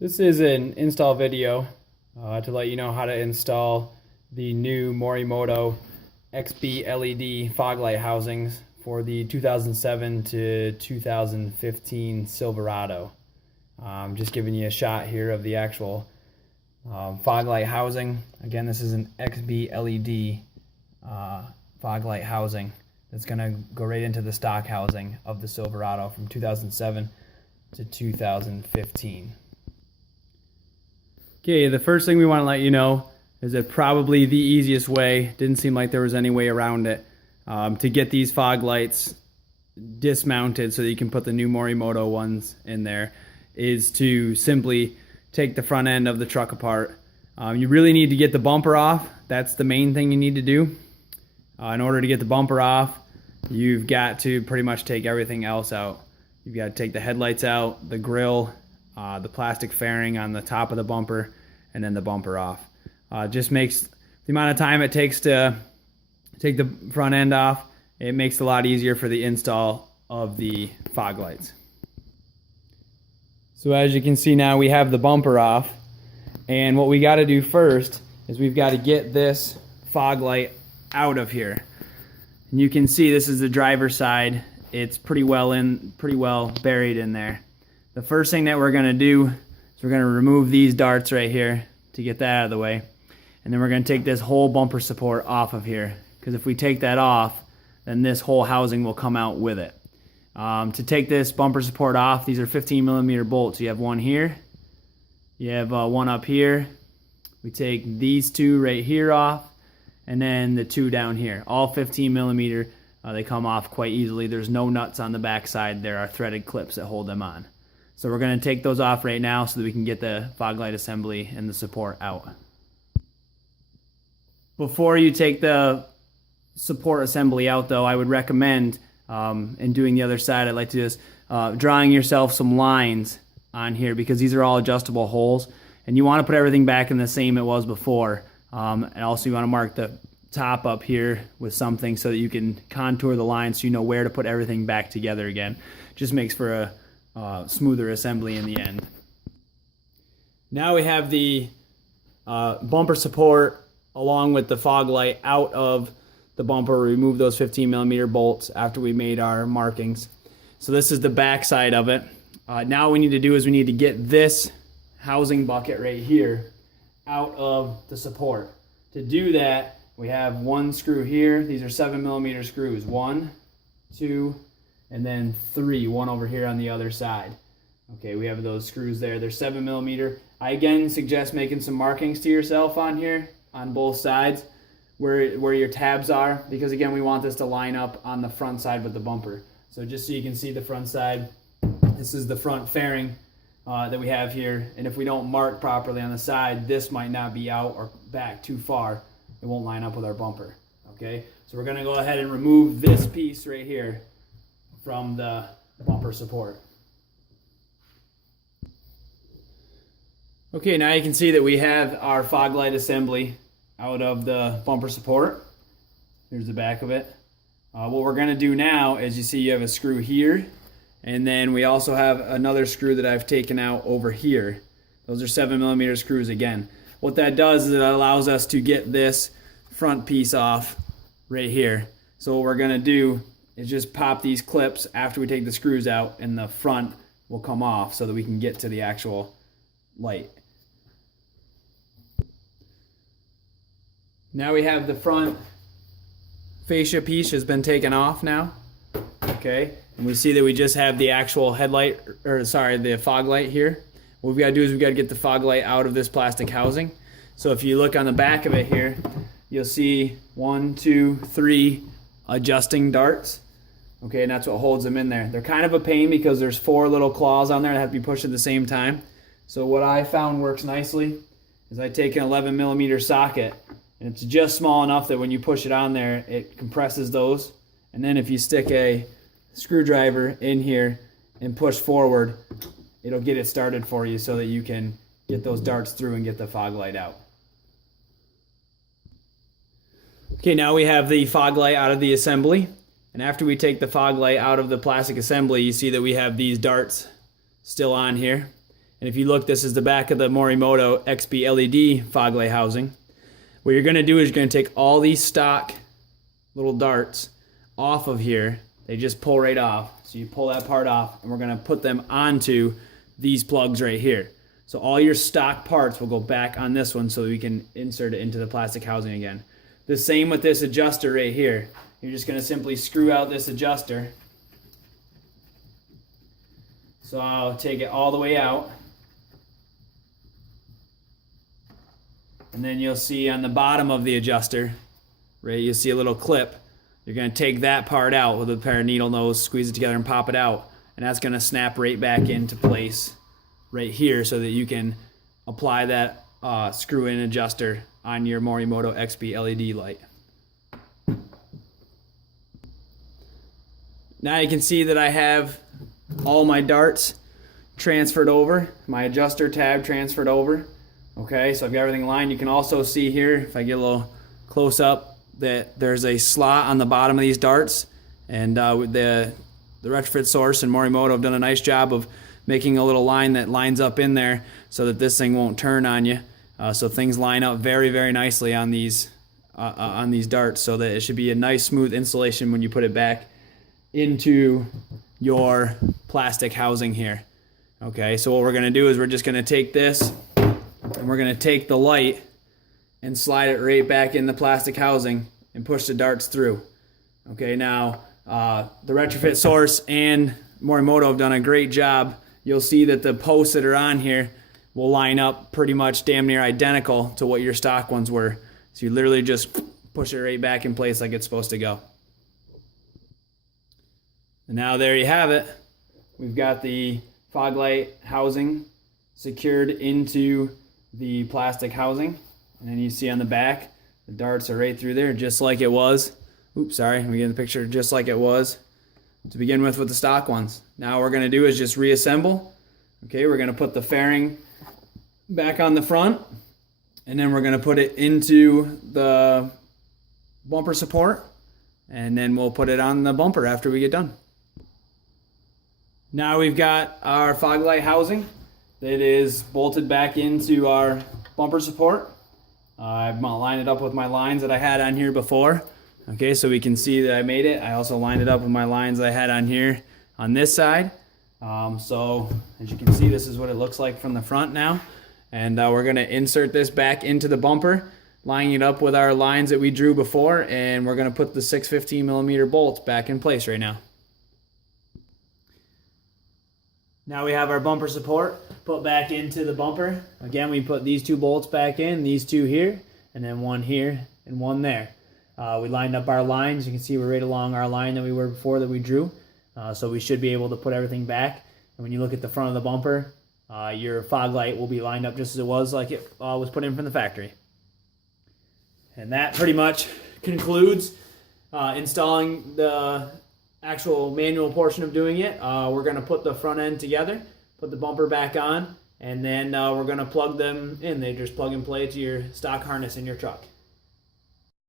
This is an install video to let you know how to install the new Morimoto XB LED fog light housings for the 2007 to 2015 Silverado. Just giving you a shot here of the actual fog light housing. Again, this is an XB LED fog light housing that's going to go right into the stock housing of the Silverado from 2007 to 2015. Okay, the first thing we want to let you know is that probably the easiest way, didn't seem like there was any way around it, to get these fog lights dismounted so that you can put the new Morimoto ones in there, is to simply take the front end of the truck apart. You really need to get the bumper off. That's the main thing you need to do. In order to get the bumper off, you've got to pretty much take everything else out. You've got to take the headlights out, the grille, the plastic fairing on the top of the bumper, and then the bumper off. Just makes the amount of time it takes to take the front end off, it makes it a lot easier for the install of the fog lights. So as you can see now, we have the bumper off, and what we got to do first is we've got to get this fog light out of here. And you can see this is the driver's side. It's pretty well buried in there. The first thing that we're going to do is we're going to remove these darts right here to get that out of the way. And then we're going to take this whole bumper support off of here, because if we take that off, then this whole housing will come out with it. To take this bumper support off, these are 15mm bolts. You have one here, you have one up here. We take these two right here off, and then the two down here, all 15mm. They come off quite easily. There's no nuts on the back side. There are threaded clips that hold them on. So we're going to take those off right now so that we can get the fog light assembly and the support out. Before you take the support assembly out though, I would recommend, in doing the other side, I'd like to just drawing yourself some lines on here, because these are all adjustable holes, and you want to put everything back in the same it was before. And also you want to mark the top up here with something so that you can contour the line so you know where to put everything back together again. Just makes for a smoother assembly in the end. Now we have the bumper support along with the fog light out of the bumper. Remove those 15mm bolts after we made our markings. So this is the back side of it. Now what we need to do is we need to get this housing bucket right here out of the support. To do that, we have one screw here. These are 7mm screws. 1, 2, and then 3, one over here on the other side. Okay, we have those screws there. They're 7mm. I again suggest making some markings to yourself on here, on both sides, where your tabs are, because again, we want this to line up on the front side with the bumper. So just so you can see the front side, this is the front fairing that we have here, and if we don't mark properly on the side, this might not be out or back too far. It won't line up with our bumper. Okay, so we're gonna go ahead and remove this piece right here from the bumper support. Okay, now you can see that we have our fog light assembly out of the bumper support. Here's the back of it. What we're going to do now is, you see you have a screw here, and then we also have another screw that I've taken out over here. Those are 7mm screws again. What that does is it allows us to get this front piece off right here. So what we're going to do is just pop these clips after we take the screws out, and the front will come off so that we can get to the actual light. Now we have the front fascia piece has been taken off now. Okay, and we see that we just have the actual headlight, or sorry, the fog light here. What we've got to do is we've got to get the fog light out of this plastic housing. So if you look on the back of it here, you'll see 1, 2, 3 adjusting darts. Okay, and that's what holds them in there. They're kind of a pain because there's 4 little claws on there that have to be pushed at the same time. So what I found works nicely is I take an 11mm socket, and it's just small enough that when you push it on there, it compresses those. And then if you stick a screwdriver in here and push forward, it'll get it started for you so that you can get those darts through and get the fog light out. Okay, now we have the fog light out of the assembly. And after we take the fog light out of the plastic assembly, you see that we have these darts still on here. And if you look, this is the back of the Morimoto XB LED fog light housing. What you're going to do is you're going to take all these stock little darts off of here. They just pull right off. So you pull that part off, and we're going to put them onto these plugs right here. So all your stock parts will go back on this one so we can insert it into the plastic housing again. The same with this adjuster right here. You're just going to simply screw out this adjuster. So I'll take it all the way out. And then you'll see on the bottom of the adjuster, right, you'll see a little clip. You're going to take that part out with a pair of needle nose, squeeze it together and pop it out. And that's going to snap right back into place right here so that you can apply that screw-in adjuster on your Morimoto XB LED light. Now you can see that I have all my darts transferred over, my adjuster tab transferred over. Okay, so I've got everything lined. You can also see here, if I get a little close up, that there's a slot on the bottom of these darts, and with the retrofit source and Morimoto have done a nice job of making a little line that lines up in there so that this thing won't turn on you. So things line up very, very nicely on these darts, so that it should be a nice smooth installation when you put it back into your plastic housing here. Okay, so what we're going to do is we're just going to take this and we're going to take the light and slide it right back in the plastic housing and push the darts through. Okay, now the retrofit source and Morimoto have done a great job. You'll see that the posts that are on here will line up pretty much damn near identical to what your stock ones were. So you literally just push it right back in place like it's supposed to go. And now there you have it. We've got the fog light housing secured into the plastic housing. And then you see on the back, the darts are right through there just like it was. Oops, sorry, let me get in the picture. Just like it was to begin with the stock ones. Now what we're going to do is just reassemble. Okay, we're going to put the fairing back on the front, and then we're going to put it into the bumper support, and then we'll put it on the bumper after we get done. Now we've got our fog light housing that is bolted back into our bumper support. I've lined it up with my lines that I had on here before. Okay, so we can see that I made it. I also lined it up with my lines I had on here on this side. So as you can see, this is what it looks like from the front now. And we're going to insert this back into the bumper, lining it up with our lines that we drew before, and we're going to put the 615mm bolts back in place right now. Now we have our bumper support put back into the bumper. Again, we put these two bolts back in, these two here, and then one here and one there. We lined up our lines. You can see we're right along our line that we were before that we drew. So we should be able to put everything back. And when you look at the front of the bumper, your fog light will be lined up just as it was, like it was put in from the factory. And that pretty much concludes installing the actual manual portion of doing it. We're going to put the front end together, put the bumper back on, and then we're going to plug them in. They just plug and play to your stock harness in your truck.